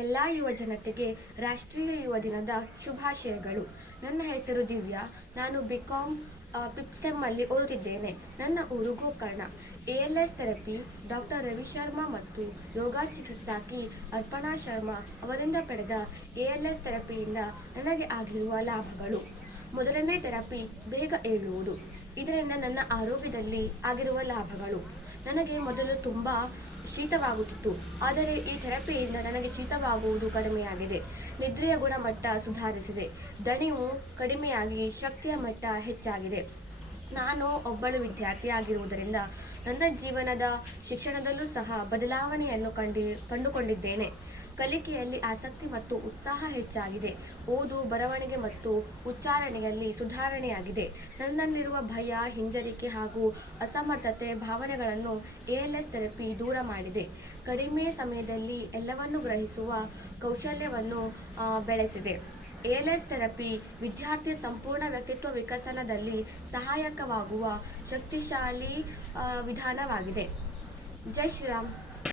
ಎಲ್ಲ ಯುವ ಜನತೆಗೆ ರಾಷ್ಟ್ರೀಯ ಯುವ ದಿನದ ಶುಭಾಶಯಗಳು. ನನ್ನ ಹೆಸರು ದಿವ್ಯಾ. ನಾನು ಬಿಕಾಂ ಪಿಪ್ಸೆಮ್ಮಲ್ಲಿ ಓದುತ್ತಿದ್ದೇನೆ. ನನ್ನ ಊರು Gokarna. ALS therapy doctor Ravi Sharma ಮತ್ತು ಯೋಗ ಚಿಕಿತ್ಸಕಿ ಅರ್ಪಣಾ ಶರ್ಮಾ ಅವರಿಂದ ಪಡೆದ ALS ಥೆರಪಿಯಿಂದ ನನಗೆ ಆಗಿರುವ ಲಾಭಗಳು. ಮೊದಲನೇ ಥೆರಪಿ ಬೇಗ ಏಳುವುದು. ಇದರಿಂದ ನನ್ನ ಆರೋಗ್ಯದಲ್ಲಿ ಆಗಿರುವ ಲಾಭಗಳು. ನನಗೆ ಮೊದಲು ತುಂಬ ಶೀತವಾಗುತ್ತಿತ್ತು, ಆದರೆ ಈ ಥೆರಪಿಯಿಂದ ನನಗೆ ಶೀತವಾಗುವುದು ಕಡಿಮೆಯಾಗಿದೆ. ನಿದ್ರೆಯ ಗುಣಮಟ್ಟ ಸುಧಾರಿಸಿದೆ. ದಣಿವು ಕಡಿಮೆಯಾಗಿ ಶಕ್ತಿಯ ಮಟ್ಟ ಹೆಚ್ಚಾಗಿದೆ. ನಾನು ಒಬ್ಬಳು ವಿದ್ಯಾರ್ಥಿ ಆಗಿರುವುದರಿಂದ ನನ್ನ ಜೀವನದ ಶಿಕ್ಷಣದಲ್ಲೂ ಸಹ ಬದಲಾವಣೆಯನ್ನು ಕಂಡುಕೊಂಡಿದ್ದೇನೆ. ಕಲಿಕೆಯಲ್ಲಿ ಆಸಕ್ತಿ ಮತ್ತು ಉತ್ಸಾಹ ಹೆಚ್ಚಾಗಿದೆ. ಓದು, ಬರವಣಿಗೆ ಮತ್ತು ಉಚ್ಚಾರಣೆಯಲ್ಲಿ ಸುಧಾರಣೆಯಾಗಿದೆ. ನನ್ನಲ್ಲಿರುವ ಭಯ, ಹಿಂಜರಿಕೆ ಹಾಗೂ ಅಸಮರ್ಥತೆ ಭಾವನೆಗಳನ್ನು ALS ಥೆರಪಿ ದೂರ ಮಾಡಿದೆ. ಕಡಿಮೆ ಸಮಯದಲ್ಲಿ ಎಲ್ಲವನ್ನು ಗ್ರಹಿಸುವ ಕೌಶಲ್ಯವನ್ನು ಬೆಳೆಸಿದೆ. ALS ಥೆರಪಿ ವಿದ್ಯಾರ್ಥಿಯ ಸಂಪೂರ್ಣ ವ್ಯಕ್ತಿತ್ವ ವಿಕಸನದಲ್ಲಿ ಸಹಾಯಕವಾಗುವ ಶಕ್ತಿಶಾಲಿ ವಿಧಾನವಾಗಿದೆ. ಜೈ ಶ್ರೀರಾಮ್.